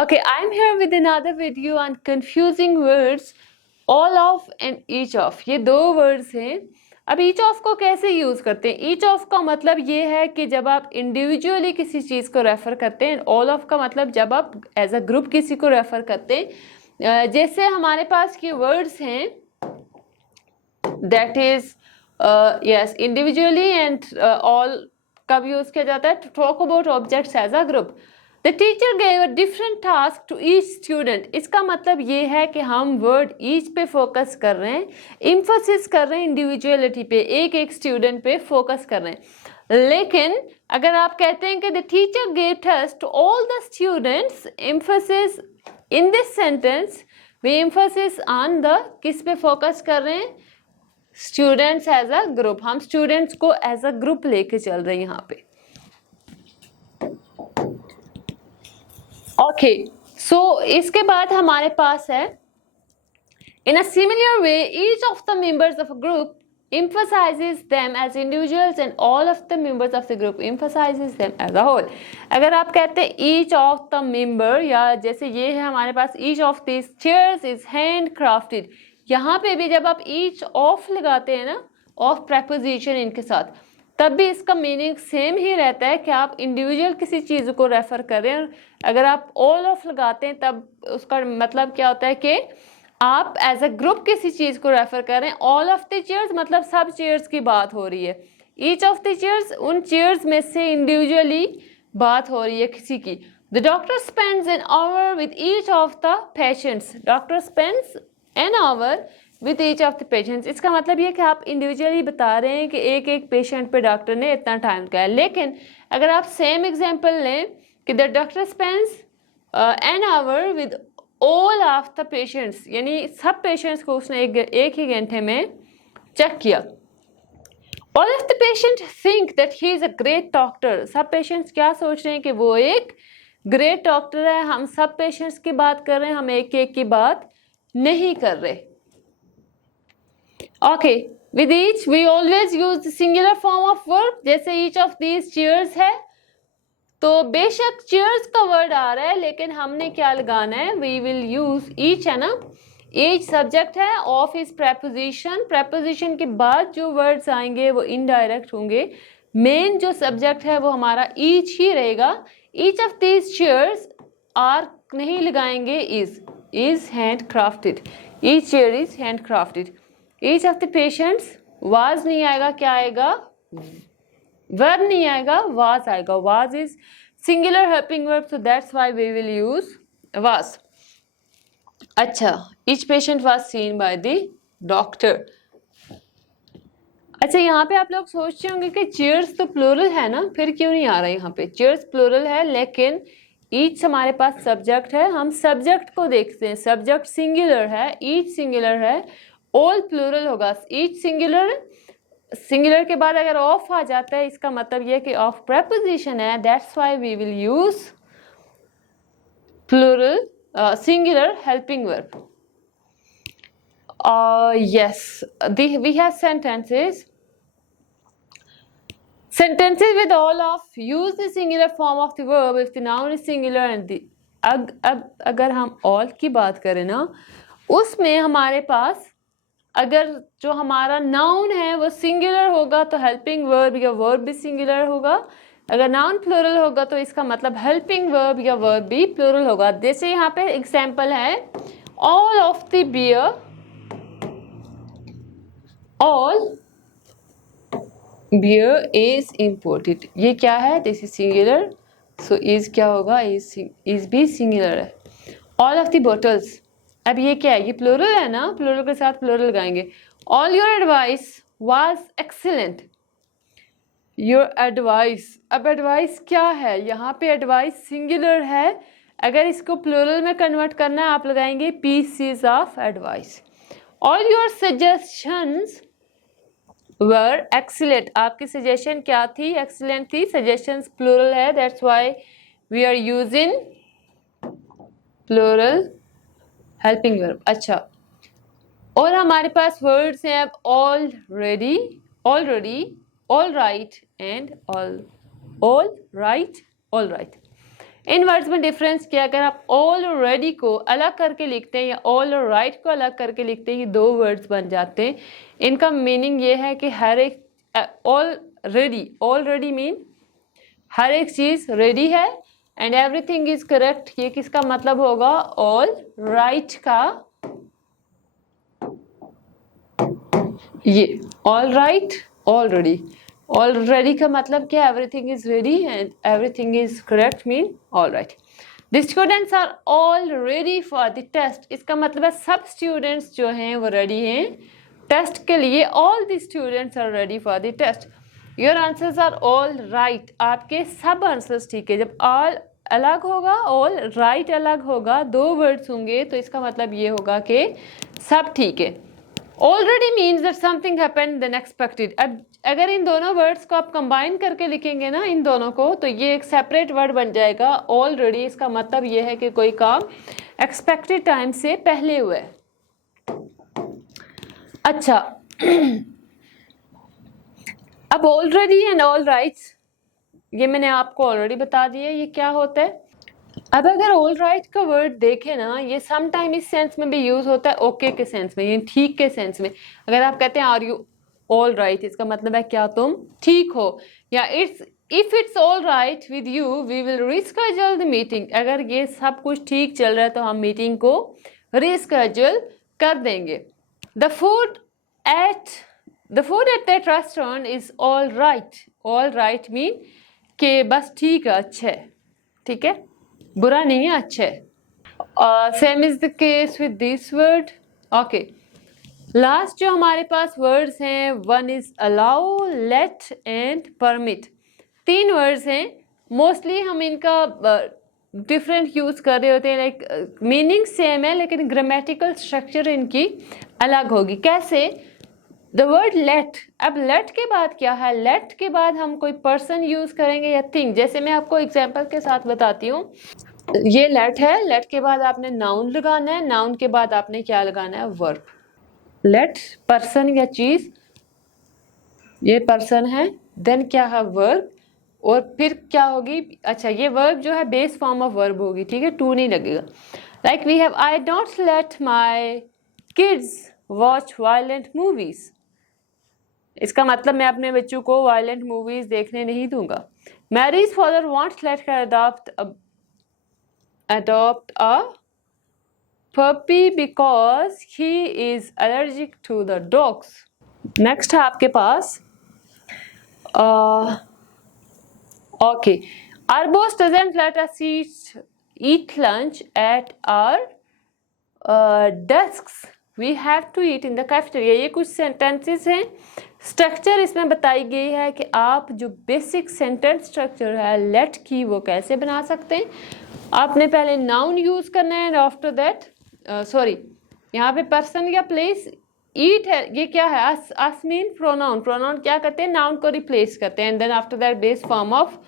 Okay, I'm here with another video on confusing words. All of and each of, ये दो words हैं. अब each of को कैसे यूज करते हैं? each of का मतलब ये है कि जब आप इंडिविजुअली किसी चीज को रेफर करते हैं. all of का मतलब जब आप एज अ ग्रुप किसी को रेफर करते हैं. जैसे हमारे पास ये वर्ड्स हैं, that is yes individually and all कब यूज किया जाता है? To talk about objects as a group. The teacher gave a different task to each student. इसका मतलब ये है कि हम वर्ड ईच पे फोकस कर रहे हैं, इम्फोसिस कर रहे हैं इंडिविजुअलिटी पे, एक एक स्टूडेंट पे फोकस कर रहे हैं. लेकिन अगर आप कहते हैं कि the teacher gave test to all the students, emphasis in this sentence we emphasis on the, किस पे फोकस कर रहे हैं? Students as a group. हम स्टूडेंट्स को एज अ ग्रुप लेके चल रहे हैं यहाँ पे. ओके, सो इसके बाद हमारे पास है in a similar way each of the members of a group emphasizes them as individuals and all of the members of the group emphasizes them as a whole. अगर आप कहते हैं each of the member, या जैसे ये है हमारे पास each of these chairs is handcrafted, यहाँ पे भी जब आप each of लगाते हैं ना, of preposition इनके साथ, तब भी इसका मीनिंग सेम ही रहता है कि आप इंडिविजुअल किसी चीज़ को रेफर करें. अगर आप ऑल ऑफ लगाते हैं तब उसका मतलब क्या होता है कि आप एज अ ग्रुप किसी चीज़ को रेफर करें. ऑल ऑफ द चेयर्स मतलब सब चेयर्स की बात हो रही है. ईच ऑफ द चेयर्स, उन चेयर्स में से इंडिविजुअली बात हो रही है किसी की. The doctor spends an hour with each of the patients. Doctor spends an hour with each of the patients. इसका मतलब ये कि आप इंडिविजुअली बता रहे हैं कि एक एक पेशेंट पे डॉक्टर ने इतना टाइम लगाया. लेकिन अगर आप सेम एग्जांपल लें कि the doctor spends an hour with all of the patients, यानी सब पेशेंट्स को उसने एक ही घंटे में चेक किया. All of the patient think that he is a great doctor. सब पेशेंट्स क्या सोच रहे हैं कि वो एक ग्रेट डॉक्टर है. हम सब पेशेंट्स की बात कर रहे हैं, हम एक एक की बात नहीं कर रहे. Okay, with each we always use the singular form of verb. जैसे ईच ऑफ दीज चेयर्स है, तो बेशक चेयर्स का वर्ड आ रहा है, लेकिन हमने क्या लगाना है? वी विल यूज ईच, है ना. ईच सब्जेक्ट है, ऑफ इज प्रेपोजिशन. प्रेपोजिशन के बाद जो वर्ड्स आएंगे वो इनडायरेक्ट होंगे. मेन जो सब्जेक्ट है वो हमारा ईच ही रहेगा. Each of these chairs are नहीं लगाएंगे is hand crafted. Each chair is hand crafted. Each of the patients was नहीं आएगा, क्या आएगा? वर्ब नहीं आएगा, वाज आएगा. Was is singular helping verb, so that's why we will use was. अच्छा, each patient was seen by the doctor. अच्छा, यहाँ पे आप लोग सोचते होंगे कि चेयर्स तो प्लूरल है ना, फिर क्यों नहीं आ रहा है यहाँ पे? चेयर्स प्लूरल है, लेकिन ईच हमारे पास सब्जेक्ट है. हम सब्जेक्ट को देखते हैं. सब्जेक्ट सिंगुलर है, ईच सिंगुलर है, ऑल प्लूरल होगा. ईच सिंगुलर, सिंगुलर के बाद अगर ऑफ आ जाता है, इसका मतलब यह कि ऑफ प्रेपोजिशन है. That's why we will use plural singular helping verb. Yes, we have sentences. Sentences with all of use the singular form of the verb if the noun is singular and the. अब अगर हम all की बात करें ना, उसमें हमारे पास अगर जो हमारा नाउन है वो सिंगुलर होगा तो हेल्पिंग वर्ब या वर्ब भी सिंगुलर होगा. अगर नाउन प्लूरल होगा तो इसका मतलब हेल्पिंग वर्ब या वर्ब भी प्लूरल होगा. जैसे यहाँ पे एग्जांपल है, all of the beer, all beer is imported. ये क्या है? This is singular, so is क्या होगा? इज भी सिंगुलर है. ऑल ऑफ द बॉटल्स, अब ये क्या है? ये प्लूरल है ना, प्लूरल के साथ प्लूरल लगाएंगे. All your advice was excellent. Your advice, अब एडवाइस क्या है? यहाँ पे एडवाइस सिंगुलर है. अगर इसको प्लूरल में कन्वर्ट करना है, आप लगाएंगे pieces of advice. All your suggestions were excellent. आपकी सजेशन क्या थी? एक्सीलेंट थी. सजेशंस प्लूरल है, that's why we are using plural helping verb. अच्छा, और हमारे पास वर्ड्स हैं अब already, alright and all right. इन वर्ड्स में डिफरेंस क्या, अगर आप ऑलरेडी को अलग करके लिखते हैं या ऑल राइट को अलग करके लिखते हैं, ये दो वर्ड्स बन जाते हैं। इनका मीनिंग ये है कि हर एक ऑलरेडी मीन हर एक चीज़ रेडी है, एंड एवरीथिंग इज करेक्ट, ये किसका मतलब होगा, ऑल राइट का। ये ऑल राइट ऑलरेडी का मतलब क्या, everything is ready and everything is correct mean all right. The students are all ready for the test, इसका मतलब है सब स्टूडेंट्स जो हैं वो रेडी हैं टेस्ट के लिए। All the students are ready for the test. Your answers are all right, आपके सब आंसर्स ठीक है। जब ऑल अलग होगा, ऑल राइट अलग होगा, दो वर्ड्स होंगे, तो इसका मतलब ये होगा कि सब ठीक है। Already means that something happened then expected. अब अगर इन दोनों वर्ड्स को आप कंबाइन करके लिखेंगे ना, इन दोनों को, तो ये एक सेपरेट वर्ड बन जाएगा ऑलरेडी। इसका मतलब ये है कि कोई काम एक्सपेक्टेड टाइम से पहले हुआ है। अच्छा अब ऑलरेडी एंड ऑल राइट्स, ये मैंने आपको ऑलरेडी बता दिया ये क्या होता है। अब अगर ऑल राइट का वर्ड देखें ना, ये सम टाइम इस सेंस में भी यूज होता है ओके के सेंस में, ये ठीक के सेंस में। अगर आप कहते हैं आर यू ऑल राइट, इसका मतलब है क्या तुम ठीक हो, या if it's all right with you we will reschedule the meeting. अगर ये सब कुछ ठीक चल रहा है तो हम मीटिंग को रीस्केड्यूल कर देंगे। The food at that restaurant is all right mean कि बस ठीक है, अच्छा है, ठीक है, बुरा नहीं है, अच्छा है। Same is the case with this word. Okay, last जो हमारे पास वर्ड्स हैं, one is allow, let and permit. तीन वर्ड्स हैं, मोस्टली हम इनका डिफरेंट यूज कर रहे होते हैं, लाइक मीनिंग सेम है लेकिन ग्रामेटिकल स्ट्रक्चर इनकी अलग होगी। कैसे? द वर्ड लेट, अब लेट के बाद क्या है, लेट के बाद हम कोई पर्सन यूज करेंगे या थिंग। जैसे मैं आपको एग्जांपल के साथ बताती हूँ, ये लेट है, लेट के बाद आपने नाउन लगाना है, नाउन के बाद आपने क्या लगाना है, वर्ब। लेट पर्सन या चीज, ये पर्सन है, देन क्या है वर्ब, और फिर क्या होगी, अच्छा ये वर्ब जो है बेस फॉर्म ऑफ वर्ब होगी, ठीक है, टू नहीं लगेगा। Like we have I don't let my kids watch violent movies. इसका मतलब मैं अपने बच्चों को वायलेंट मूवीज देखने नहीं दूंगा। Mary's father wants let her adopt a puppy because he is allergic to the dogs. Next है आपके पास okay, our boss doesn't let us eat lunch at our desks. We have to eat in the cafeteria. ये कुछ sentences हैं, structure इसमें बताई गई है कि आप जो बेसिक सेंटेंस स्ट्रक्चर है लेट की वो कैसे बना सकते हैं। आपने पहले नाउन यूज करना है, आफ्टर दैट सॉरी यहाँ पे पर्सन या प्लेस, ईट है, ये क्या है, अस मीन प्रोनाउन। प्रोनाउन क्या करते हैं, नाउन को रिप्लेस करते हैं, and then after that base form of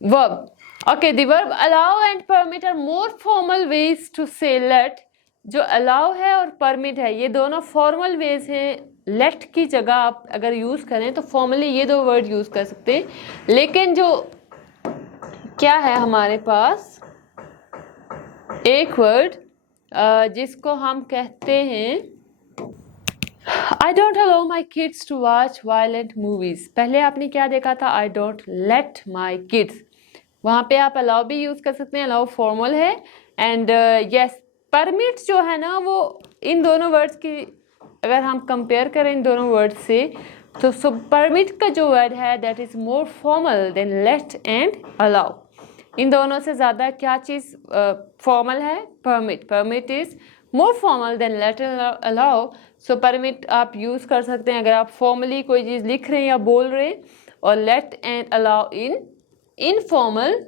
verb. Okay, the verb allow and permit are more formal ways to say let. जो अलाउ है और परमिट है, ये दोनों फॉर्मल वेज हैं। लेट की जगह आप अगर यूज करें तो फॉर्मली ये दो वर्ड यूज कर सकते हैं, लेकिन जो क्या है हमारे पास एक वर्ड जिसको हम कहते हैं I don't allow my kids to watch violent movies. पहले आपने क्या देखा था, I don't let my kids, वहाँ पे आप अलाउ भी यूज कर सकते हैं, अलाउ फॉर्मल है। एंड यस, परमिट जो है ना वो इन दोनों वर्ड्स की अगर हम कंपेयर करें इन दोनों वर्ड्स से, तो परमिट का जो वर्ड है that is more formal than let and allow. इन दोनों से ज़्यादा क्या चीज़ फॉर्मल है, permit. Permit is more formal than let and allow. So permit आप यूज़ कर सकते हैं अगर आप फॉर्मली कोई चीज़ लिख रहे हैं या बोल रहे हैं, और let and allow in informal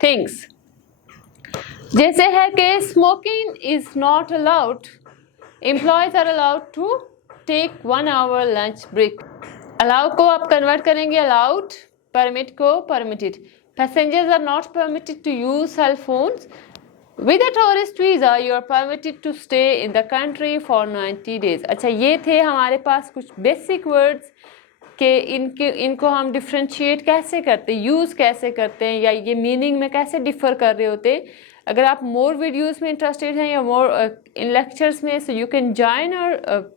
things. जैसे है कि smoking is not allowed, employees are allowed to take 1 hour lunch break. Allow को आप कन्वर्ट करेंगे अलाउड, परमिट को permitted. Passengers are not permitted to use cell phones. With a tourist visa you are permitted to stay in the country for 90 days। अच्छा, ये थे हमारे पास कुछ basic words कि इनको हम डिफ्रेंशिएट कैसे करते हैं, यूज़ कैसे करते हैं, या ये मीनिंग में कैसे डिफ़र कर रहे होते हैं। अगर आप मोर वीडियोस में इंटरेस्टेड हैं या मोर इन लेक्चर्स में, सो यू कैन ज्वाइन और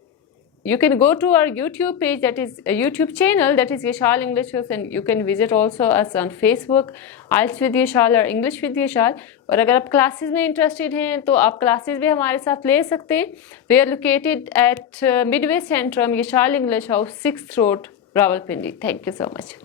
you can go to our YouTube page, that is a YouTube channel, that is Yashal English Hooks, and you can visit also us on Facebook, IELTS with Yashal or English with Yashal। और अगर आप classes में interested हैं तो आप classes भी हमारे साथ ले सकते हैं। We are located at Midway Centrum, Yashal English House, 6th Road, Rawalpindi। Thank you so much.